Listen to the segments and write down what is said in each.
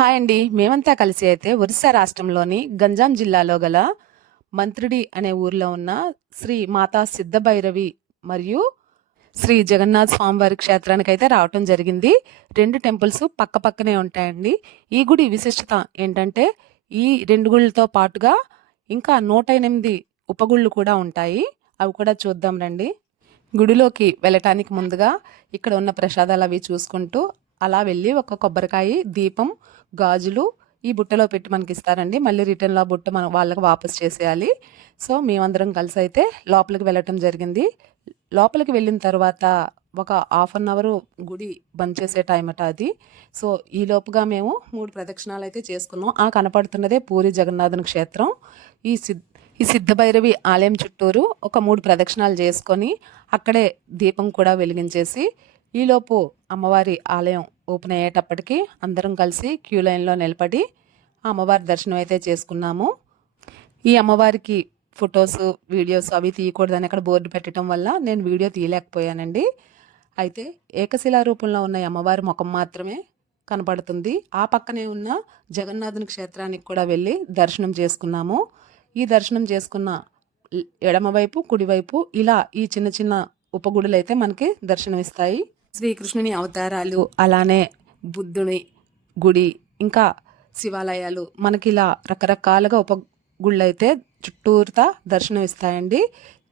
Hi అండి. మేమంతా కలిసి అయితే ఒరిస్సా రాష్ట్రంలోని గంజాం జిల్లాలో గల మంత్రిడి అనే ఊర్లో ఉన్న శ్రీ మాతా సిద్ధభైరవి మరియు శ్రీ జగన్నాథ్ స్వామివారి క్షేత్రానికి అయితే రావటం జరిగింది. రెండు టెంపుల్స్ పక్క పక్కనే ఉంటాయండి. ఈ గుడి విశిష్టత ఏంటంటే ఈ రెండు గుళ్ళతో పాటుగా ఇంకా నూట ఎనిమిది ఉపగుళ్ళు కూడా ఉంటాయి. అవి కూడా చూద్దాం రండి. గుడిలోకి వెళ్ళటానికి ముందుగా ఇక్కడ ఉన్న ప్రసాదాలు అవి చూసుకుంటూ అలా వెళ్ళి ఒక కొబ్బరికాయ దీపం గాజులు ఈ బుట్టలో పెట్టి మనకి ఇస్తారండి మళ్ళీ రిటర్న్లో బుట్ట మనం వాళ్ళకి వాపస్ చేసేయాలి. సో మేమందరం కలిసి అయితే లోపలికి వెళ్ళటం జరిగింది. లోపలికి వెళ్ళిన తర్వాత ఒక హాఫ్ అన్ అవర్ గుడి బంద్ చేసే టైం అట అది. సో ఈ లోపుగా మేము మూడు ప్రదక్షిణాలు అయితే చేసుకున్నాం. ఆ కనపడుతున్నదే పూరి జగన్నాథుని క్షేత్రం. ఈ సిద్ ఈ సిద్ధభైరవి ఆలయం చుట్టూరు ఒక మూడు ప్రదక్షిణాలు చేసుకొని అక్కడే దీపం కూడా వెలిగించేసి ఈలోపు అమ్మవారి ఆలయం ఓపెన్ అయ్యేటప్పటికి అందరం కలిసి క్యూ లైన్లో నిలబడి ఆ అమ్మవారి దర్శనం అయితే చేసుకున్నాము. ఈ అమ్మవారికి ఫొటోస్ వీడియోస్ అవి తీయకూడదని అక్కడ బోర్డు పెట్టడం వల్ల నేను వీడియో తీయలేకపోయానండి. అయితే ఏకశిలా రూపంలో ఉన్న అమ్మవారి ముఖం మాత్రమే కనపడుతుంది. ఆ పక్కనే ఉన్న జగన్నాథుని క్షేత్రానికి కూడా వెళ్ళి దర్శనం చేసుకున్నాము. ఈ దర్శనం చేసుకున్న ఎడమవైపు కుడివైపు ఇలా ఈ చిన్న చిన్న ఉపగుడులు అయితే మనకి దర్శనమిస్తాయి. శ్రీకృష్ణుని అవతారాలు అలానే బుద్ధుని గుడి ఇంకా శివాలయాలు. మనకి ఇలా రకరకాలుగా ఉప గుళ్ళు అయితే చుట్టూరుతా దర్శనం ఇస్తాయండి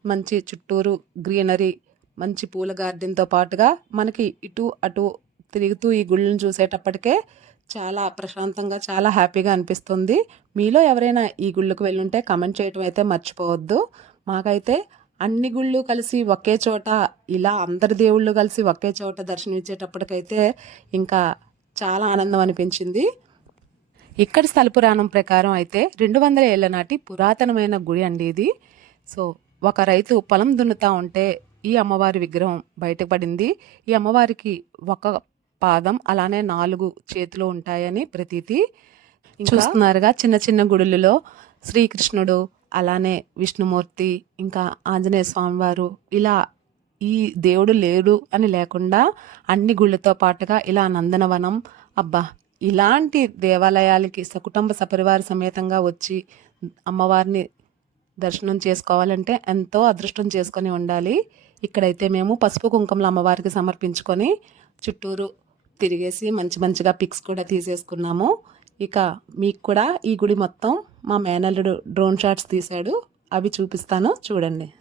మంచి చుట్టూరు గ్రీనరీ మంచి పూల గార్డెన్తో పాటుగా మనకి ఇటు అటు తిరుగుతూ ఈ గుళ్ళను చూసేటప్పటికే చాలా ప్రశాంతంగా చాలా హ్యాపీగా అనిపిస్తుంది. మీలో ఎవరైనా ఈ గుళ్ళకు వెళ్ళుంటే కమెంట్ చేయటం అయితే మర్చిపోవద్దు. మాకైతే అన్ని గుళ్ళు కలిసి ఒకే చోట ఇలా అందరి దేవుళ్ళు కలిసి ఒకే చోట దర్శనమిచ్చేటప్పటికైతే ఇంకా చాలా ఆనందం అనిపించింది. ఇక్కడ స్థల పురాణం ప్రకారం అయితే రెండు వందల ఏళ్ళ నాటి పురాతనమైన గుడి అండి ఇది. సో ఒక రైతు పొలం దున్నుతా ఉంటే ఈ అమ్మవారి విగ్రహం బయటకు పడింది. ఈ అమ్మవారికి ఒక పాదం అలానే నాలుగు చేతులు ఉంటాయని ప్రతీతి. చూస్తున్నారుగా చిన్న చిన్న గుడులలో శ్రీకృష్ణుడు అలానే విష్ణుమూర్తి ఇంకా ఆంజనేయ స్వామివారు ఇలా ఈ దేవుడు లేడు అని లేకుండా అన్ని గుళ్ళతో పాటుగా ఇలా నందనవనం అబ్బా! ఇలాంటి దేవాలయాలకి సకుటుంబ సపరివార సమేతంగా వచ్చి అమ్మవారిని దర్శనం చేసుకోవాలంటే ఎంతో అదృష్టం చేసుకొని ఉండాలి. ఇక్కడైతే మేము పసుపు కుంకుమలు అమ్మవారికి సమర్పించుకొని చుట్టూరు తిరిగేసి మంచి మంచిగా పిక్స్ కూడా తీసేసుకున్నాము. ఇక మీకు కూడా ఈ గుడి మొత్తం మా మేనల్లుడు డ్రోన్ షాట్స్ తీశాడు. అవి చూపిస్తాను. చూడండి.